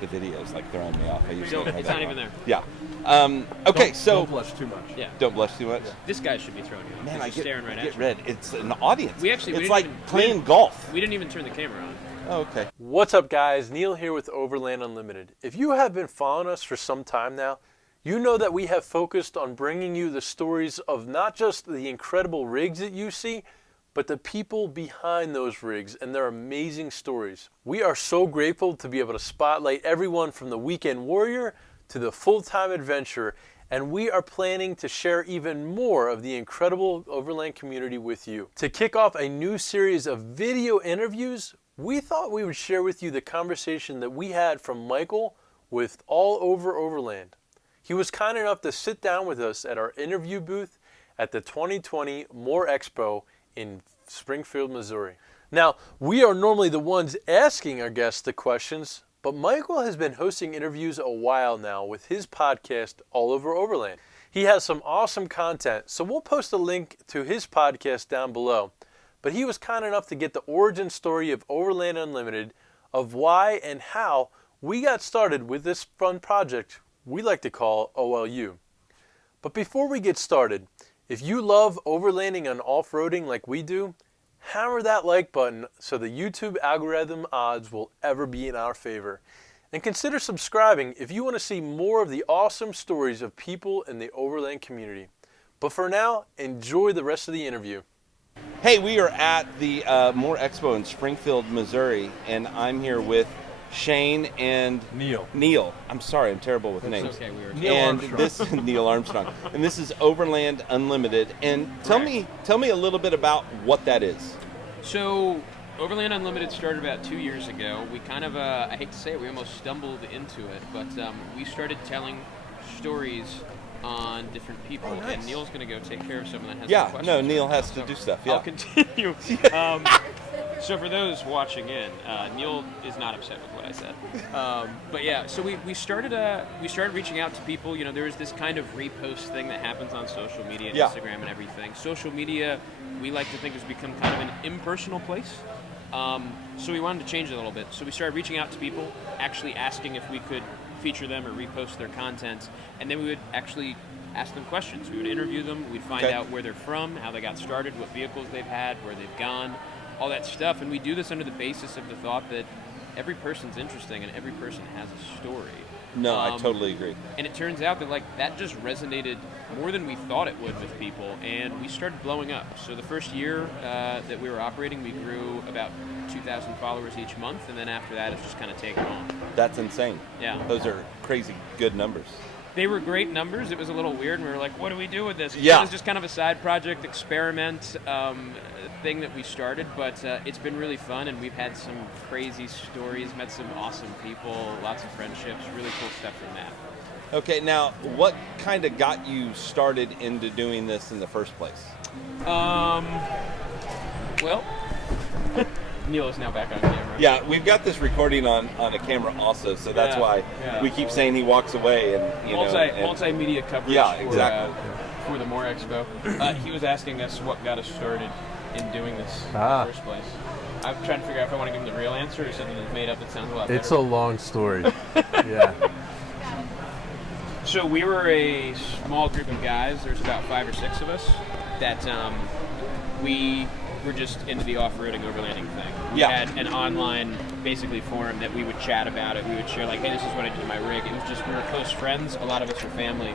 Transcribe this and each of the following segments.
the videos like throwing me off. I usually It's not even there. Yeah. Okay, Don't blush too much. Yeah. Don't blush too much. Yeah. This guy should be throwing you off. Man, He's staring right at get you. red. It's an audience. It's like playing golf. We didn't even turn the camera on. Oh, okay. What's up, guys? Neil here with Overland Unlimited. If you have been following us for some time now, you know that we have focused on bringing you the stories of not just the incredible rigs that you see, but the people behind those rigs and their amazing stories. We are so grateful to be able to spotlight everyone from the weekend warrior to the full-time adventurer, and we are planning to share even more of the incredible Overland community with you. To kick off a new series of video interviews, we thought we would share with you the conversation that we had from Micheal with All Over Overland. He was kind enough to sit down with us at our interview booth at the 2020 More Expo in Springfield, Missouri. Now, we are normally the ones asking our guests the questions, but Micheal has been hosting interviews a while now with his podcast, All Over Overland. He has some awesome content, so we'll post a link to his podcast down below. But he was kind enough to get the origin story of Overland Unlimited, of why and how we got started with this fun project we like to call OLU. But before we get started, if you love overlanding and off-roading like we do, hammer that like button so the YouTube algorithm odds will ever be in our favor. And consider subscribing if you want to see more of the awesome stories of people in the overland community. But for now, enjoy the rest of the interview. Hey, we are at the More Expo in Springfield, Missouri, and I'm here with Shane and Neil. I'm sorry, I'm terrible with names. Okay, we were Neil Armstrong. This Neil Armstrong, and this is Overland Unlimited. And tell me a little bit about what that is. So, Overland Unlimited started about 2 years ago. We kind of, I hate to say it, we almost stumbled into it, but we started telling stories on different people. Oh, nice. And Neil's going to go take care of someone that has some questions. No, Neil has to do stuff. Yeah. I'll continue. So for those watching in, Neil is not upset with what I said. But yeah, so we started reaching out to people. You know, there was this kind of repost thing that happens on social media and Instagram and everything. Social media, we like to think, has become kind of an impersonal place. So we wanted to change it a little bit. So we started reaching out to people, actually asking if we could feature them or repost their content, and then we would actually ask them questions. We would interview them, we'd find out where they're from, how they got started, what vehicles they've had, where they've gone, all that stuff. And we do this under the basis of the thought that every person's interesting and every person has a story. No, I totally agree. And it turns out that that just resonated more than we thought it would with people, and we started blowing up. So the first year that we were operating, we grew about 2,000 followers each month, and then after that, it's just kind of taken off. That's insane. Yeah. Those are crazy good numbers. They were great numbers. It was a little weird, and we were like, what do we do with this? Yeah. It was just kind of a side project, experiment thing that we started, but it's been really fun, and we've had some crazy stories, met some awesome people, lots of friendships, really cool stuff from that. Okay, now, what kind of got you started into doing this in the first place? Well, Neil is now back on camera. Yeah, we've got this recording on a camera also, so that's why we keep saying he walks away and multimedia coverage. Yeah, exactly. For the More Expo, he was asking us what got us started in doing this in the first place. I'm trying to figure out if I want to give him the real answer or something that's made up that sounds a lot better. It's a long story. Yeah. So we were a small group of guys. There's about 5 or 6 of us that we were just into the off-roading overlanding thing. We had an online, basically, forum that we would chat about it. We would share, like, hey, this is what I did in my rig. It was just, we were close friends. A lot of us were family.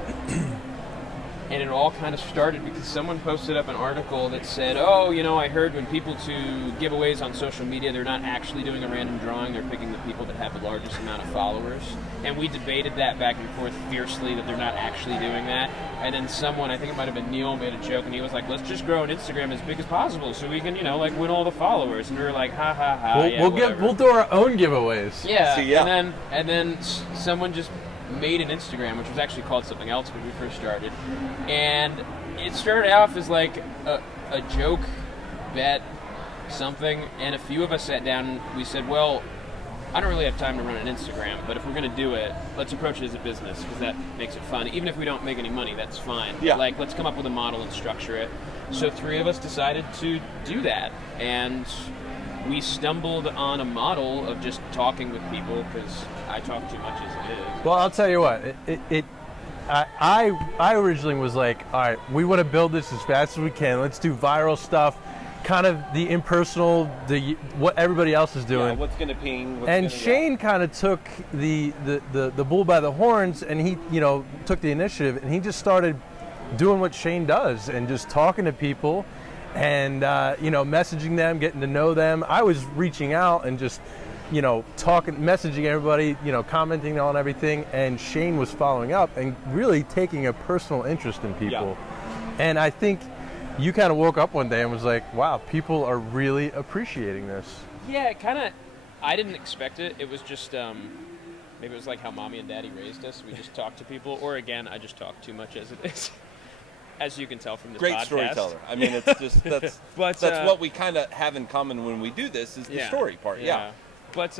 And it all kind of started because someone posted up an article that said, oh, you know, I heard when people do giveaways on social media, they're not actually doing a random drawing, they're picking the people that have the largest amount of followers. And we debated that back and forth fiercely, that they're not actually doing that. And then someone, I think it might have been Neil, made a joke, and he was like, let's just grow an Instagram as big as possible so we can, you know, like, win all the followers. And we were like, ha ha ha, We'll do our own giveaways. Yeah, and then someone just made an Instagram, which was actually called something else when we first started, and it started off as like a joke bet, something, and a few of us sat down and we said, well, I don't really have time to run an Instagram, but if we're going to do it, let's approach it as a business, because that makes it fun. Even if we don't make any money, that's fine. Yeah. Like, let's come up with a model and structure it. So 3 of us decided to do that, and we stumbled on a model of just talking with people because I talk too much as it is. Well, I'll tell you what. I originally was like, all right, we want to build this as fast as we can. Let's do viral stuff, kind of the impersonal, what everybody else is doing. Yeah, what's going to ping. And Shane kind of took the bull by the horns, and he, took the initiative, and he just started doing what Shane does and just talking to people and, messaging them, getting to know them. I was reaching out and just, messaging everybody, commenting on everything, and Shane was following up and really taking a personal interest in people. Yeah. And I think you kind of woke up one day and was like, wow, people are really appreciating this. Yeah, I didn't expect it. It was just, maybe it was like how mommy and daddy raised us. We just talk to people, or again, I just talk too much as it is. As you can tell from this great podcast. Storyteller. I mean, it's just, that's what we kind of have in common when we do this is the story part. Yeah. But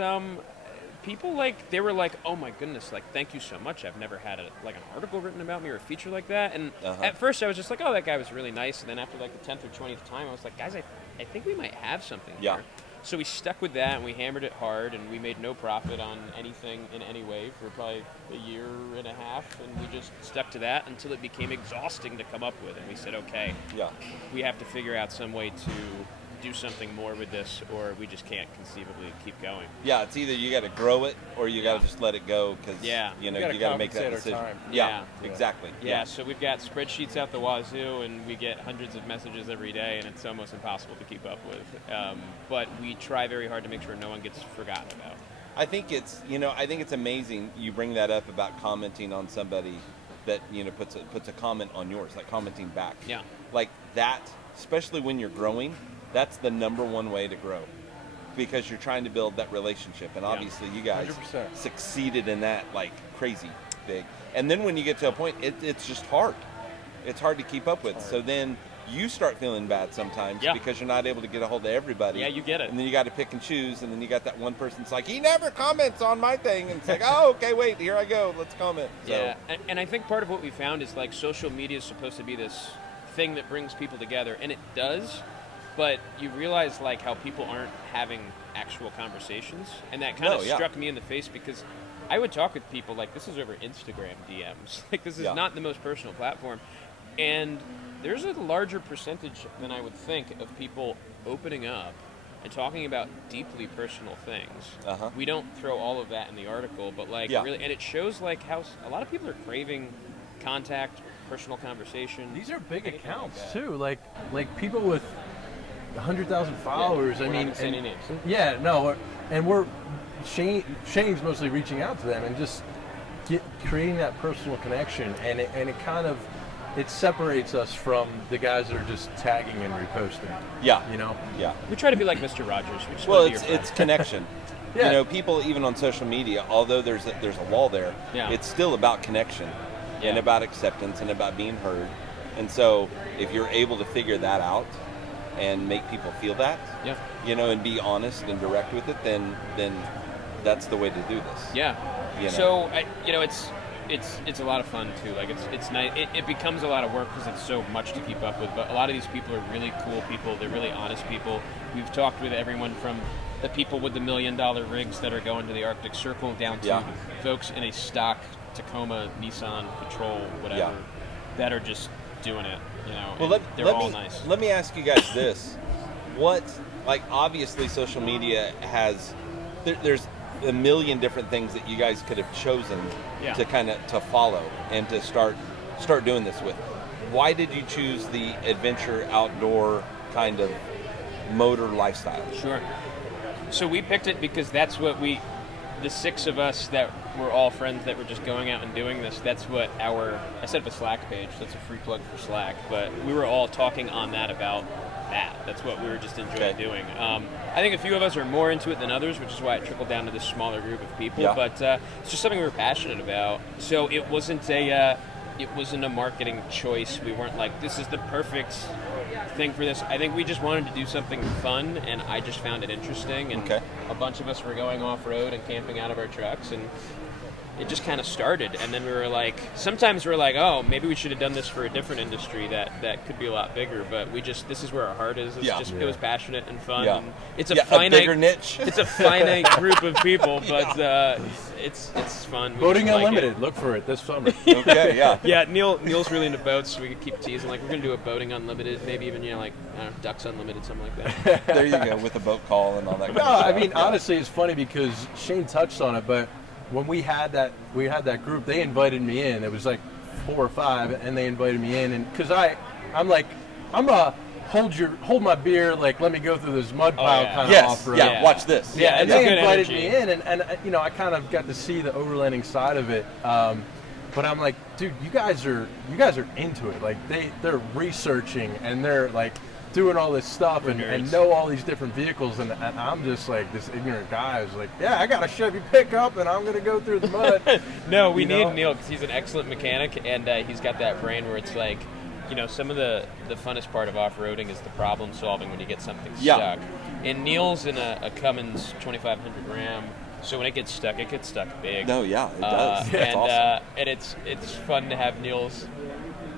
people they were like, oh my goodness, thank you so much. I've never had an article written about me or a feature like that. And at first I was just like, oh, that guy was really nice. And then after the 10th or 20th time, I was like, guys, I think we might have something here. So we stuck with that and we hammered it hard, and we made no profit on anything in any way for probably a year and a half, and we just stuck to that until it became exhausting to come up with. And we said, okay, we have to figure out some way to do something more with this, or we just can't conceivably keep going. Yeah, it's either you got to grow it or you got to just let it go because you got to make that decision. Yeah, exactly. Yeah, so we've got spreadsheets out the wazoo, and we get hundreds of messages every day, and it's almost impossible to keep up with. But we try very hard to make sure no one gets forgotten about. I think it's amazing you bring that up about commenting on somebody that puts a comment on yours, like commenting back. Yeah, like that, especially when you're growing. That's the number one way to grow, because you're trying to build that relationship, and obviously you guys 100%. Succeeded in that like crazy big. And then when you get to a point, it's just hard. It's hard to keep up with. So then you start feeling bad sometimes because you're not able to get a hold of everybody. Yeah, you get it. And then you got to pick and choose, and then you got that one person's like, he never comments on my thing, and it's like, oh, okay, wait, here I go, let's comment. So. Yeah, and I think part of what we found is social media is supposed to be this thing that brings people together, and it does. But you realize how people aren't having actual conversations, and that kind of struck me in the face, because I would talk with people this is over Instagram DMs. This is not the most personal platform, and there's a larger percentage than I would think of people opening up and talking about deeply personal things. We don't throw all of that in the article, but really, and it shows how a lot of people are craving contact, personal conversation. These are big accounts too, like people with 100,000 followers. I mean, any names. Yeah, no, and Shane's mostly reaching out to them and just creating that personal connection, and it kind of separates us from the guys that are just tagging and reposting. Yeah, Yeah. We try to be like Mr. Rogers. It's connection. People even on social media, although there's a wall there, it's still about connection and about acceptance and about being heard. And so if you're able to figure that out and make people feel that, and be honest and direct with it, then that's the way to do this. Yeah. So it's a lot of fun too. It's nice. It becomes a lot of work because it's so much to keep up with. But a lot of these people are really cool people. They're really honest people. We've talked with everyone from the people with the $1 million rigs that are going to the Arctic Circle down to folks in a stock Tacoma, Nissan, Patrol, whatever, that are just doing it. Well, they're all nice. Let me ask you guys this: obviously, social media has there's a million different things that you guys could have chosen to follow and to start doing this with. Why did you choose the adventure outdoor kind of motor lifestyle? Sure. So we picked it because that's what the six of us that were all friends that were just going out and doing this, that's what I set up a Slack page, that's a free plug for Slack, but we were all talking on that about that. That's what we were just enjoying doing. I think a few of us are more into it than others, which is why it trickled down to this smaller group of people, but it's just something we were passionate about. So it wasn't a marketing choice. We weren't like, this is the perfect thing for this. I think we just wanted to do something fun, and I just found it interesting. And a bunch of us were going off-road and camping out of our trucks, and it just kind of started. And then we were like, sometimes we're like, oh, maybe we should have done this for a different industry that could be a lot bigger. But this is where our heart is. It was passionate and fun. And it's a finite a bigger niche. It's a finite group of people, but it's fun. Boating Unlimited. Look for it this summer. Okay, yeah. Yeah, Neil's really into boats, so we could keep teasing. Like, we're going to do a Boating Unlimited, maybe even, like, I don't know, Ducks Unlimited, something like that. There you go, with the boat call and all that kind of stuff. I mean, honestly, it's funny because Shane touched on it, but when we had that group, they invited me in. It was like 4 or 5, and they invited me in, and because I'm like, I'm a hold my beer, like, let me go through this mud pile kind of off-road. Yeah, watch this. Yeah, and they invited me in, and I kind of got to see the overlanding side of it. But I'm like, dude, you guys are into it. Like, they're researching, and they're like doing all this stuff and know all these different vehicles, and I'm just like this ignorant guy who's like, yeah, I got a Chevy pickup, and I'm gonna go through the mud. No, we need Neil because he's an excellent mechanic, and he's got that brain where it's like, some of the funnest part of off-roading is the problem solving when you get something stuck. And Neil's in a Cummins 2500 Ram, so when it gets stuck big. No, yeah, it does. And awesome. And it's fun to have Neil's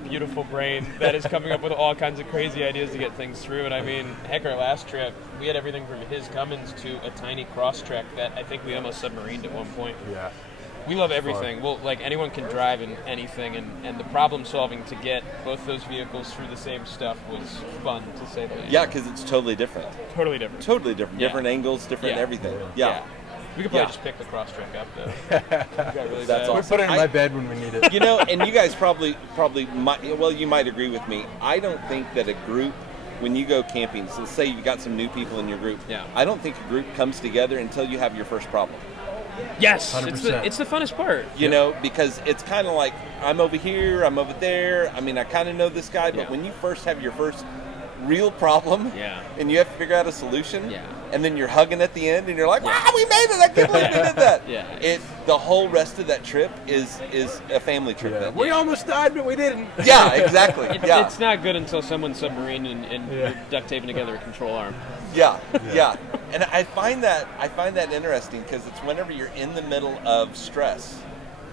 beautiful brain that is coming up with all kinds of crazy ideas to get things through. And I mean, heck, our last trip, we had everything from his Cummins to a tiny Crosstrek that I think we almost submarined at one point. Yeah. We love everything. Well, like, anyone can drive in anything, and the problem solving to get both those vehicles through the same stuff was fun, to say the least. Yeah, because it's totally different. Totally different. Totally different. Different angles, different everything. Yeah. We could probably just pick the Crosstrek up, though. Really That's awesome. We put it in my bed when we need it. And you guys probably might, well, you might agree with me. I don't think that a group, when you go camping, so let's say you've got some new people in your group, I don't think a group comes together until you have your first problem. Yes, 100%. it's the funnest part. Because it's kind of like, I'm over here, I'm over there. I mean, I kind of know this guy, but when you first have your first real problem, and you have to figure out a solution, and then you're hugging at the end, and you're like, wow, we made it! I can't believe we did that. The whole rest of that trip is a family trip. Yeah. We almost died, but we didn't. Yeah, exactly. It's not good until someone's submarine and you're duct taping together a control arm. Yeah. And I find that interesting because it's whenever you're in the middle of stress,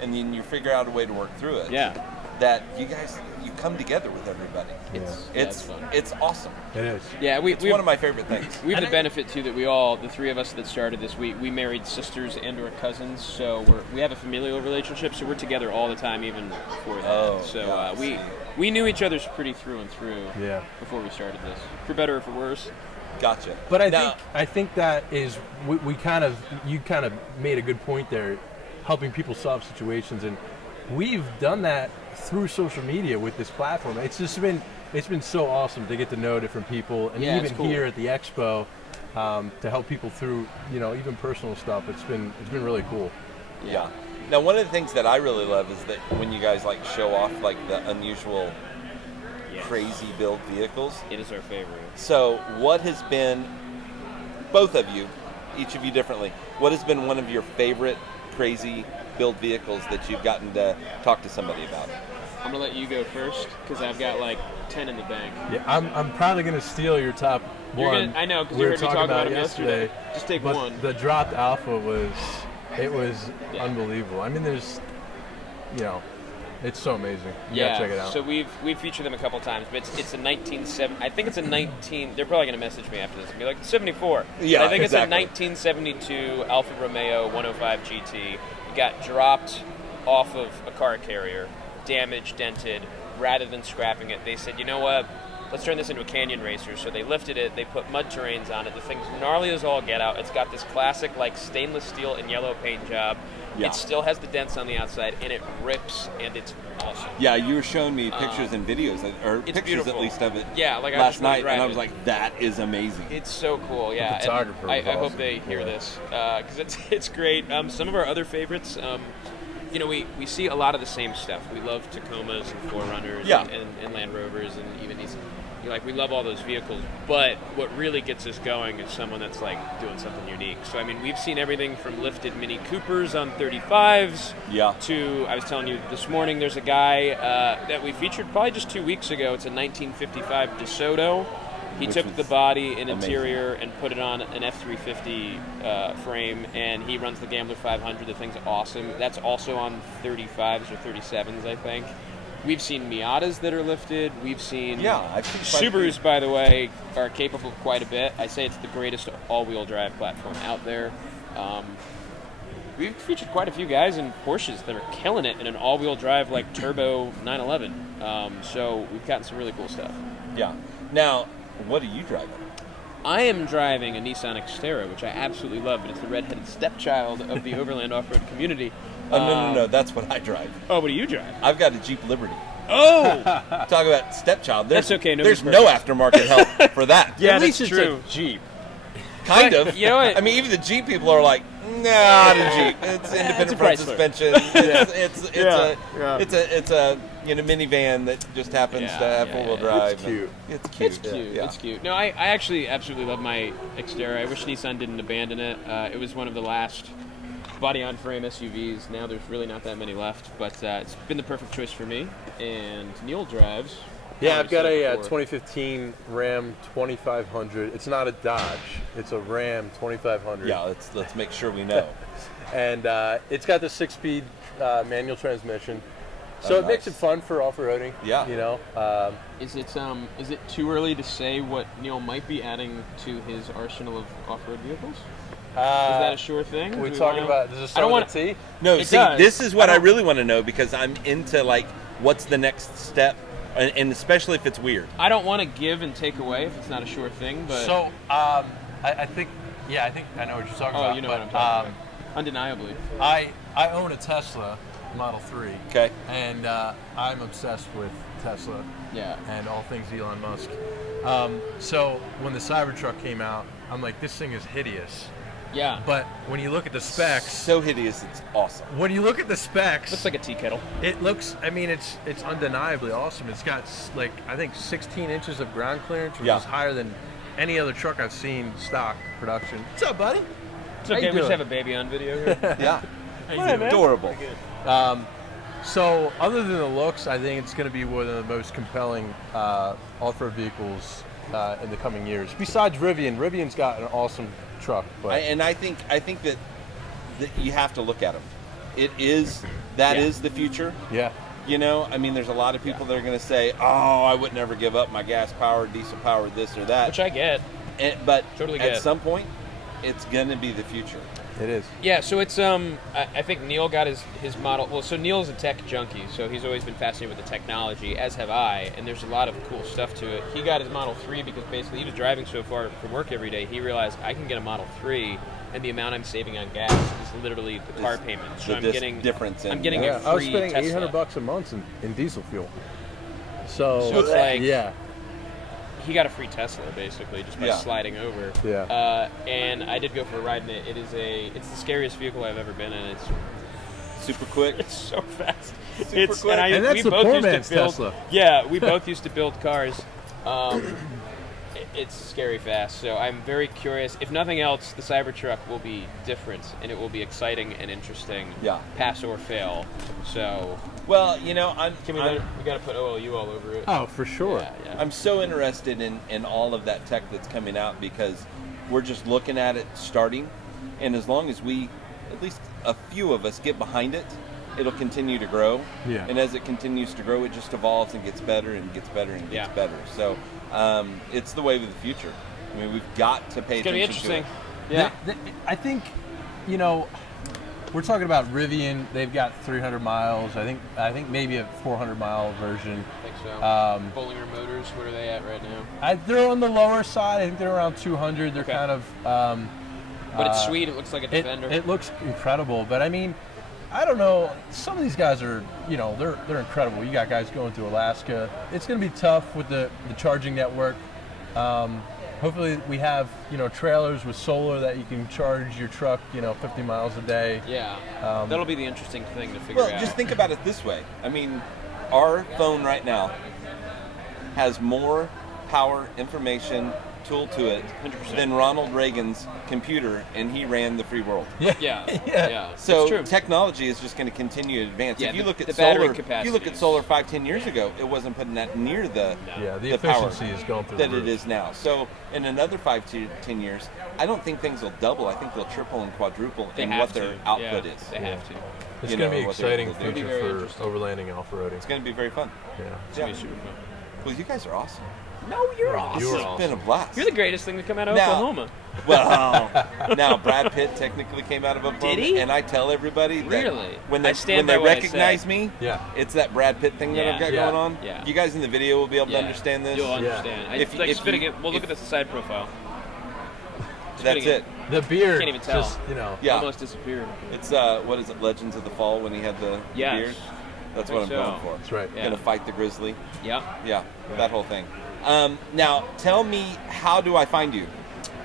and then you figure out a way to work through it. That you come together with everybody. It's awesome. It is. Yeah, it's one of my favorite things. We have the benefit too that the 3 of us that started this, we married sisters and or cousins, so we have a familial relationship, so we're together all the time, even before that. We knew each other's pretty through and through. Before we started this, for better or for worse. Gotcha. But I think that is you kind of made a good point there, helping people solve situations, and we've done that through social media with this platform. It's been so awesome to get to know different people, and even here at the expo, to help people through even personal stuff. It's been really cool. Yeah. Now, one of the things that I really love is that when you guys like show off like the unusual, crazy build vehicles. It is our favorite. So, what has been, both of you, each of you differently, what has been one of your favorite crazy build vehicles that you've gotten to talk to somebody about? I'm gonna let you go first because I've got like 10 in the bank. Yeah, I'm probably gonna steal your top one. I know, because you heard me talk about him yesterday. Just take one. The dropped Alpha was unbelievable. I mean, there's, it's so amazing. You gotta check it out. So we've featured them a couple times, but it's a 1970. I think it's a 19. They're probably gonna message me after this and be like 74. Yeah, but I think exactly. It's a 1972 Alfa Romeo 105 GT. It got dropped off of a car carrier, damaged, dented. Rather than scrapping it, they said, you know what? Let's turn this into a canyon racer. So they lifted it, they put mud terrains on it. The thing's gnarly as all get out. It's got this classic like stainless steel and yellow paint job. Yeah. It still has the dents on the outside, and it rips, and it's awesome. Yeah, you were showing me pictures and videos, or pictures beautiful. At least of it. Yeah, like last night, and I was like, "That is amazing." It's so cool. Yeah, photographer. I hope they hear this because it's great. Some of our other favorites. We see a lot of the same stuff. We love Tacomas and 4Runners and Land Rovers and even these Like, we love all those vehicles, but what really gets us going is someone that's like doing something unique. So I mean, we've seen everything from lifted Mini Coopers on 35s to, I was telling you this morning, there's a guy that we featured probably just 2 weeks ago. It's a 1955 DeSoto. He took the body and interior and put it on an F350 frame, and he runs the Gambler 500. The thing's awesome. That's also on 35s or 37s, I think. We've seen Miatas that are lifted. We've seen Subarus, by the way, are capable of quite a bit. I say it's the greatest all-wheel drive platform out there. We've featured quite a few guys in Porsches that are killing it in an all-wheel drive like turbo 911. So we've gotten some really cool stuff. Yeah. Now, what are you driving? I am driving a Nissan Xterra, which I absolutely love, but it's the redheaded stepchild of the Overland off-road community. Oh, no, that's what I drive. Oh, what do you drive? I've got a Jeep Liberty. Oh! Talk about stepchild. That's okay. There's no aftermarket help for that. Yeah, at least that's it's true. a Jeep. Kind of. You know what? I mean, even the Jeep people are like, not a Jeep. It's independent front suspension. It's a minivan that just happens to have four-wheel drive. It's cute. It's cute. It's cute. Yeah. It's cute. No, I actually absolutely love my Xterra. I wish Nissan didn't abandon it. It was one of the last body-on-frame SUVs. Now there's really not that many left, but it's been the perfect choice for me. And Neil drives. Yeah, I've got a 2015 Ram 2500. It's not a Dodge. It's a Ram 2500. Yeah, let's make sure we know. And it's got the 6-speed manual transmission. So it makes it fun for off-roading. Yeah. You know. Is it too early to say what Neil might be adding to his arsenal of off-road vehicles? Is that a sure thing? We're talking about, does it start with a T? No, it see, does. this is what I really want to know, because I'm into, like, what's the next step, and especially if it's weird. I don't want to give and take away if it's not a sure thing, but... So, I think I know what you're talking about. Oh, you know what I'm talking about. Undeniably. I own a Tesla Model 3. Okay. And I'm obsessed with Tesla. Yeah. And all things Elon Musk. So when the Cybertruck came out, I'm like, this thing is hideous. Yeah. But when you look at the specs, So hideous, it's awesome. when you look at the specs, Looks like a tea kettle. it looks. I mean, it's undeniably awesome. It's got like I think 16 inches of ground clearance, which is higher than any other truck I've seen stock production. What's up, buddy? It's okay, we just have a baby on video here. Yeah. man? Adorable. So other than the looks, I think it's going to be one of the most compelling off-road vehicles in the coming years. Besides Rivian, Rivian's got an awesome truck. But I think that you have to look at them. It is is the future. Yeah. You know, I mean, there's a lot of people that are going to say, "Oh, I would never give up my gas-powered, diesel-powered this or that," Which I get. But Totally at get. some point, it's going to be the future. It is. Yeah, so it's I think Neil got his model. Well, so Neil's a tech junkie, so he's always been fascinated with the technology, as have I. And there's a lot of cool stuff to it. He got his Model 3 because basically he was driving so far for work every day. He realized I can get a Model 3, and the amount I'm saving on gas is literally the car payment. So I'm getting difference. I'm getting a free I was spending Tesla. $800 a month in diesel fuel. So it's like yeah. He got a free Tesla basically just by sliding over. Yeah. And I did go for a ride in it. It's the scariest vehicle I've ever been in. It's Super quick. It's so fast. Super quick. And that's the poor man's Tesla. Yeah, we both used to build cars. It's scary fast. So I'm very curious. If nothing else, the Cybertruck will be different, and it will be exciting and interesting. Yeah. Pass or fail. So. Well, you know, we got to put OLU all over it. Oh, for sure. Yeah. I'm so interested in all of that tech that's coming out, because we're just looking at it starting, and as long as we, at least a few of us, get behind it, it'll continue to grow. Yeah. And as it continues to grow, it just evolves and gets better and gets better and gets better. So it's the wave of the future. I mean, we've got to pay attention to it. It's going to be interesting. Yeah. I think, you know, we're talking about Rivian. They've got 300 miles. I think maybe a 400-mile version. I think so. Bollinger Motors, what are they at right now? They're on the lower side. I think they're around 200. They're kind of. But it's sweet. It looks like a Defender. It looks incredible. But I mean, I don't know. Some of these guys are, you know, they're incredible. You got guys going to Alaska. It's going to be tough with the charging network. Hopefully we have, you know, trailers with solar that you can charge your truck, you know, 50 miles a day. Yeah. That'll be the interesting thing to figure out. Well, just think about it this way. I mean, our phone right now has more power information tool to it 100%. than Ronald Reagan's computer, and he ran the free world. Yeah. So true. technology is just going to continue to advance. Yeah, if you look at the battery solar, capacity. if you look at solar 5-10 years ago, it wasn't putting that near the the power efficiency has gone through that the it roof. is now. So in another 5 to 10 years, I don't think things will double. I think they'll triple and quadruple in what their output is. They have to. It's going to be an exciting able to do. future for overlanding and off-roading. It's going to be very fun. Yeah. It's going to be super fun. Well, you guys are awesome. No, you're awesome. This has been a blast. You're the greatest thing to come out of Now- Oklahoma. Well, now Brad Pitt technically came out of Oklahoma, Did he? and I tell everybody that Really? when I they stand by what I recognize said. me, Yeah. it's that Brad Pitt thing that I've got going on. Yeah. You guys in the video will be able to Yeah. understand this. You'll understand. If- Like if spitting you- it. We'll look if- at the side profile. That's Spitting it. The beard. Can't even tell. Just, Yeah. Almost disappeared. It's what is it? Legends of the Fall when he had the Yes. beard. That's what I'm think so. going for. That's right. Yeah. Gonna fight the grizzly. Yep. Yeah, that whole thing. Now, tell me, how do I find you?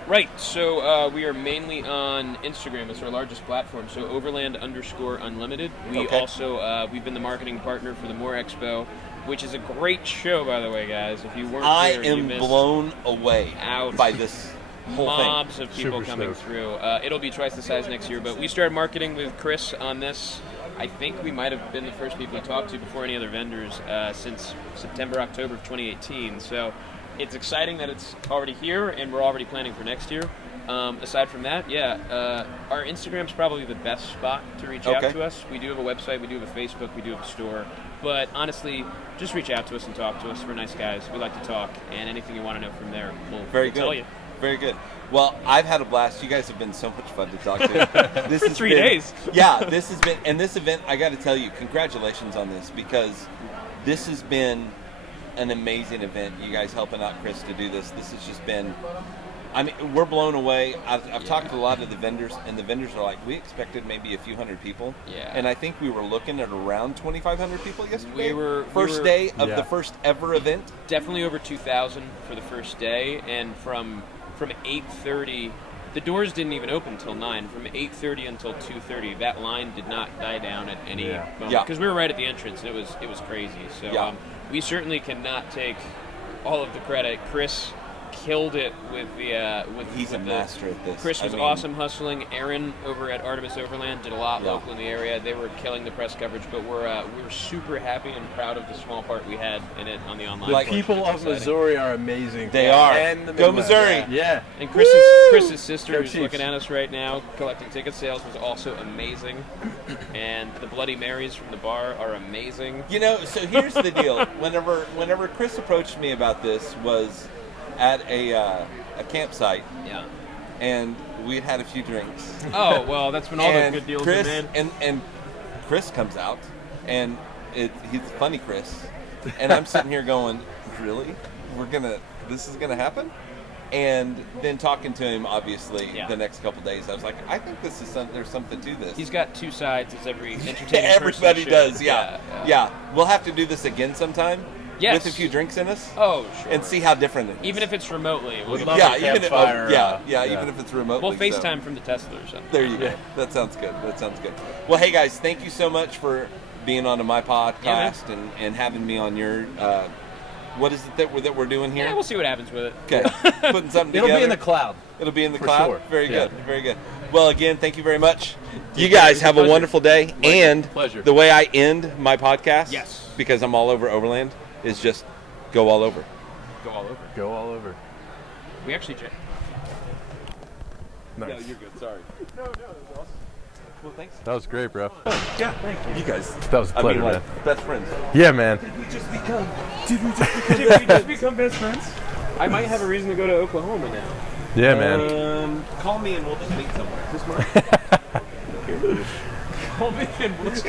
Right. So we are mainly on Instagram. It's our largest platform. So Overland_Unlimited. We Okay. also we've been the marketing partner for the More Expo, which is a great show, by the way, guys. If you weren't I here, you am missed blown away out by this whole mobs thing. of people Super coming stoked. through. It'll be twice the size next year, but we started marketing with Chris on this. I think we might have been the first people we talked to before any other vendors since September, October of 2018. So it's exciting that it's already here, and we're already planning for next year. Aside from that, our Instagram's probably the best spot to reach out Okay. to us. We do have a website, we do have a Facebook, we do have a store. But honestly, just reach out to us and talk to us. We're nice guys. We like to talk, and anything you want to know from there, we'll tell you. Very good. Well, I've had a blast. You guys have been so much fun to talk to. This has 3 been- days. Yeah, this has been, and this event, I got to tell you, congratulations on this, because this has been an amazing event. You guys helping out Chris to do this. This has just been, I mean, we're blown away. I've talked to a lot of the vendors, and the vendors are like, we expected maybe a few hundred people. Yeah. And I think we were looking at around 2,500 people yesterday. We were- First day of Yeah. the first ever event. Definitely over 2,000 for the first day, and from 8:30, the doors didn't even open until 9. From 8:30 until 2:30, that line did not die down at any moment, Yeah. because we were right at the entrance, and it was crazy. So Yeah. we certainly cannot take all of the credit. Chris killed it with the He's a with master at this. Chris I was mean, awesome hustling. Aaron over at Artemis Overland did a lot Yeah. local in the area. They were killing the press coverage, but we're super happy and proud of the small part we had in it on the online. The Like- portion. people It's of exciting. Missouri are amazing. They are. And the Go Midwest. Missouri. Yeah. And Chris's sister, Go who's Chiefs. looking at us right now, collecting ticket sales, was also amazing. And the Bloody Marys from the bar are amazing. You know, so here's the deal. Whenever Chris approached me about this was at a campsite, Yeah. and we'd had a few drinks. Oh, well, that's when all the And good deals Chris, are made. and Chris comes out, and he's funny Chris, and I'm sitting here going, really? This is gonna happen? And then talking to him, obviously, Yeah. the next couple days, I was like, I think this is there's something to this. He's got two sides, as every entertaining Everybody person does, should. yeah. We'll have to do this again sometime. Yes. With a few drinks in us. Oh, sure. And see how different it is. Even if it's remotely. We'll Would get- love yeah, a even if, campfire, even if it's remotely. We'll so. FaceTime from the Tesla or something. There you go. Yeah. That sounds good. Well, hey guys, thank you so much for being on my podcast and having me on your. What is it that we're doing here? Yeah, we'll see what happens with it. Okay, putting something It'll together. be in the cloud. It'll be in the For cloud. sure. Very Yeah. good. Very good. Well, again, thank you very much. You guys have a wonderful day. And Pleasure. the way I end my podcast, Yes. because I'm all over Overland, is just go all over. Go all over. Go all over. We actually. Nice. you're good. Sorry. No, that was awesome. Well, thanks. That was great, bro. Yeah, thank you. You guys. That was a I pleasure, mean, man. like, best friends. Yeah, man. Did we just become best friends? I might have a reason to go to Oklahoma now. Yeah, man. Call me and we'll just meet somewhere. Call me and we'll just